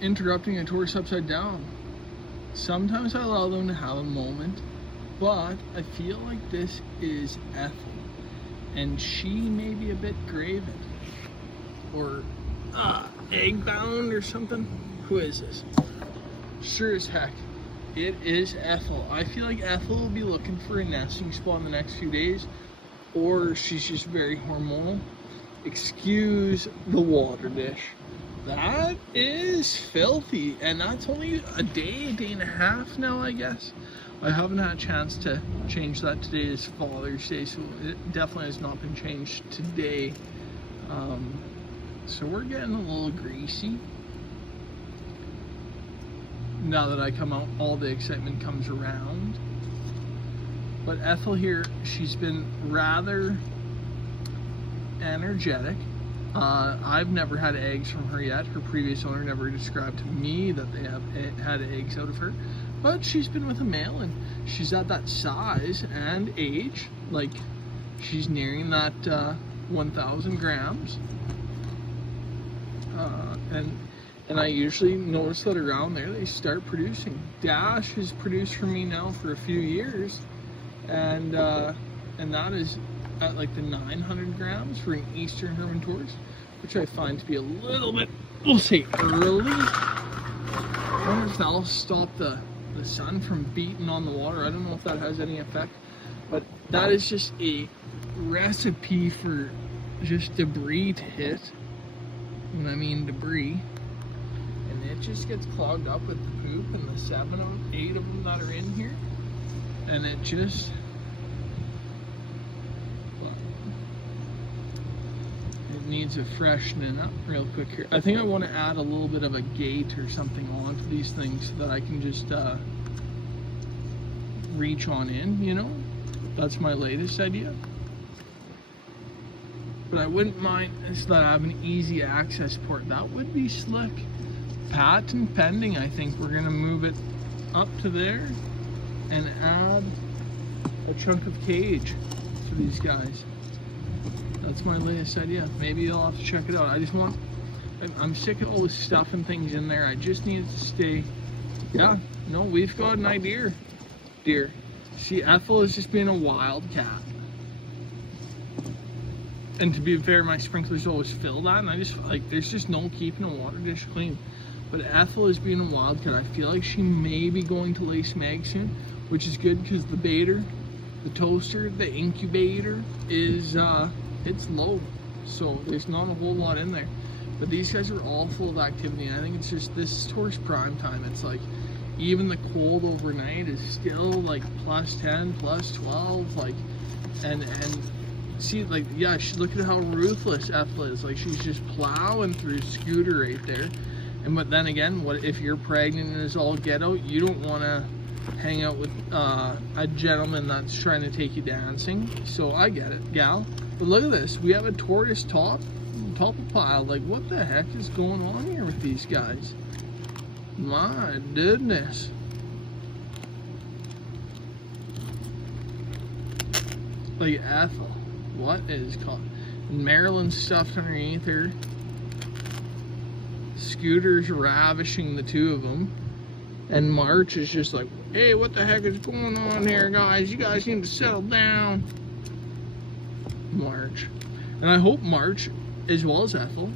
Interrupting a Tortoise upside down. Sometimes I allow them to have a moment, but I feel like this is Ethel, and she may be a bit graven, or egg bound or something. Who is this? Sure as heck, it is Ethel. I feel like Ethel will be looking for a nesting spot in the next few days, or she's just very hormonal. Excuse the water dish. That is filthy, and that's only a day and a half now, I guess. I haven't had a chance to change that. Today is Father's Day, so it definitely has not been changed today. So we're getting a little greasy. Now that I come out, all the excitement comes around. But Ethel here, she's been rather energetic. I've never had eggs from her yet. Her previous owner never described to me that they have had eggs out of her. But she's been with a male, and she's at that size and age. Like, she's nearing that 1,000 grams. And I usually notice that around there they start producing. Dash has produced for me now for a few years, and that is at like the 900 grams for an Eastern Herman Tortoise, which I find to be a little bit, we'll say, early. I wonder if that'll stop the sun from beating on the water. I don't know if that has any effect, but that is just a recipe for just debris to hit. And I mean debris. And it just gets clogged up with poop, and the 7 or 8 of them that are in here. And it just... it needs a freshening up real quick here. I think I want to add a little bit of a gate or something onto these things so that I can just reach on in, you know? That's my latest idea. But I wouldn't mind is that I have an easy access port. That would be slick. Patent pending. I think we're gonna move it up to there and add a chunk of cage for these guys. That's my latest idea. Maybe you'll have to check it out. I'm sick of all the stuff and things in there. I just need it to stay. Yeah, no, we've got an idea, dear. See, Ethel is just being a wild cat. And to be fair, my sprinklers always fill that, and I just like, there's just no keeping a water dish clean. But Ethel is being a wildcat. I feel like she may be going to lay some eggs soon, which is good because the baiter, the toaster, the incubator is it's low, so there's not a whole lot in there. But these guys are all full of activity, and I think it's just, this is towards prime time. It's like even the cold overnight is still like plus 10, plus 12, like, and see, like, yeah, look at how ruthless Ethel is. Like, she's just plowing through Scooter right there. And but then again, what if you're pregnant and it's all get out? You don't want to hang out with a gentleman that's trying to take you dancing. So I get it, gal. But look at this. We have a tortoise top of pile. Like, what the heck is going on here with these guys? My goodness. Like, Ethel. What is called? Marilyn stuffed underneath her. Scooter's ravishing the two of them. And March is just like, hey, what the heck is going on here, guys? You guys need to settle down. March. And I hope March, as well as Ethel.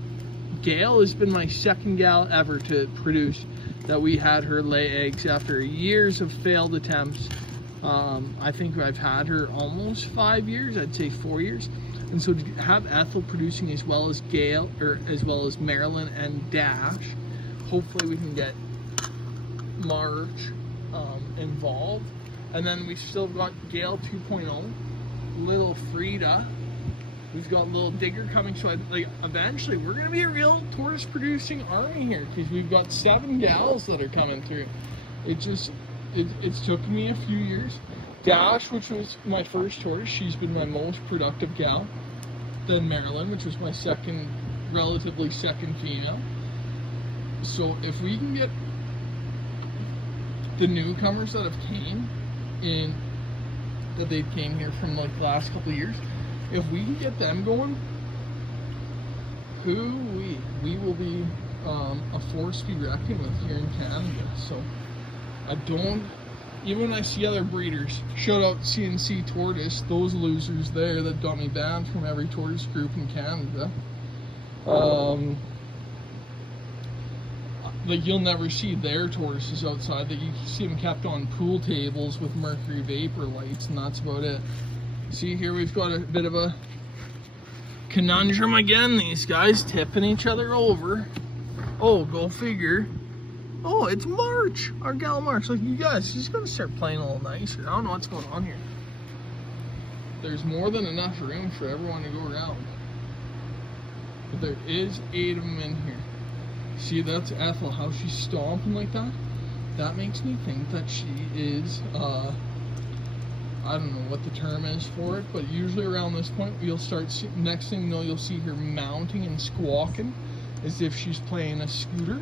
Gail has been my second gal ever to produce that we had her lay eggs after years of failed attempts. I think I've had her almost 5 years, I'd say 4 years. And so to have Ethel producing as well as Gail, or as well as Marilyn and Dash, hopefully we can get March involved. And then we've still got Gail 2.0, little Frida. We've got little Digger coming, so eventually we're gonna be a real tortoise producing army here, because we've got 7 gals that are coming through. It's took me a few years. Dash, which was my first tortoise, she's been my most productive gal. Then Marilyn, which was my relatively second female. So if we can get the newcomers that have came here from like the last couple of years, if we can get them going, we will be a force to be reckoned with here in Canada. So I don't, even when I see other breeders, shout out CNC Tortoise, those losers there that got me banned from every tortoise group in Canada. Like, you'll never see their tortoises outside. That you see them kept on pool tables with mercury vapor lights, and that's about it. See, here we've got a bit of a conundrum again. These guys tipping each other over. Oh, go figure. Oh, it's March. Our gal March. Like, you guys, she's gonna start playing a little nicer. I don't know what's going on here. There's more than enough room for everyone to go around. But there is 8 of them in here. See, that's Ethel, how she's stomping like that. That makes me think that she is, I don't know what the term is for it, but usually around this point, you'll start, next thing you know, you'll see her mounting and squawking as if she's playing a scooter.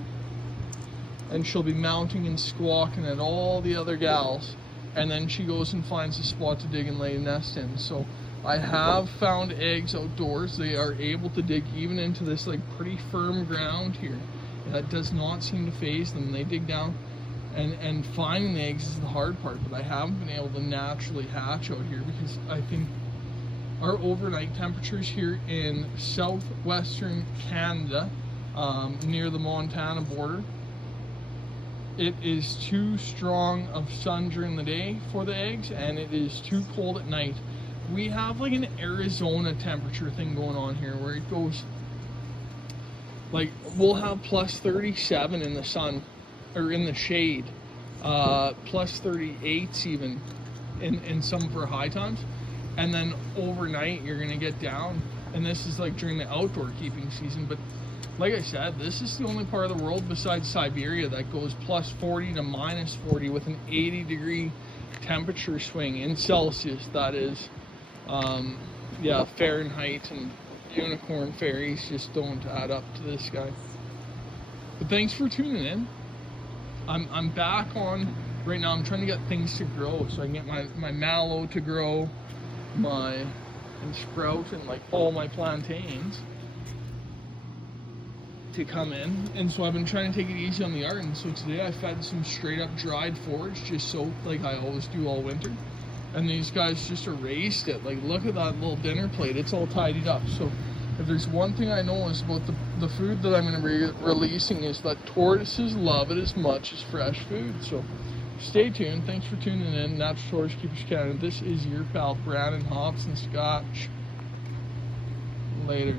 And she'll be mounting and squawking at all the other gals. And then she goes and finds a spot to dig and lay a nest in. So I have found eggs outdoors. They are able to dig even into this like pretty firm ground here. That does not seem to faze them. They dig down, and finding the eggs is the hard part, but I haven't been able to naturally hatch out here because I think our overnight temperatures here in southwestern Canada, near the Montana border, it is too strong of sun during the day for the eggs, and it is too cold at night. We have like an Arizona temperature thing going on here where it goes, like, we'll have plus 37 in the sun, or in the shade, plus 38s even in some of our high times, and then overnight you're gonna get down, and this is like during the outdoor keeping season. But like I said, this is the only part of the world besides Siberia that goes plus 40 to minus 40 with an 80-degree temperature swing in Celsius. That is, yeah, Fahrenheit and unicorn fairies just don't add up to this guy. But thanks for tuning in. I'm back on right now. I'm trying to get things to grow so I can get my mallow to grow, and sprout, and like all my plantains to come in. And so I've been trying to take it easy on the art. And so today I fed some straight up dried forage, just soaked like I always do all winter. And these guys just erased it. Like, look at that little dinner plate. It's all tidied up. So if there's one thing I know is about the food that I'm going to be releasing is that tortoises love it as much as fresh food. So stay tuned. Thanks for tuning in. Natural Tortoise Keepers Canada. This is your pal Brandon Hobson Scotch. Later.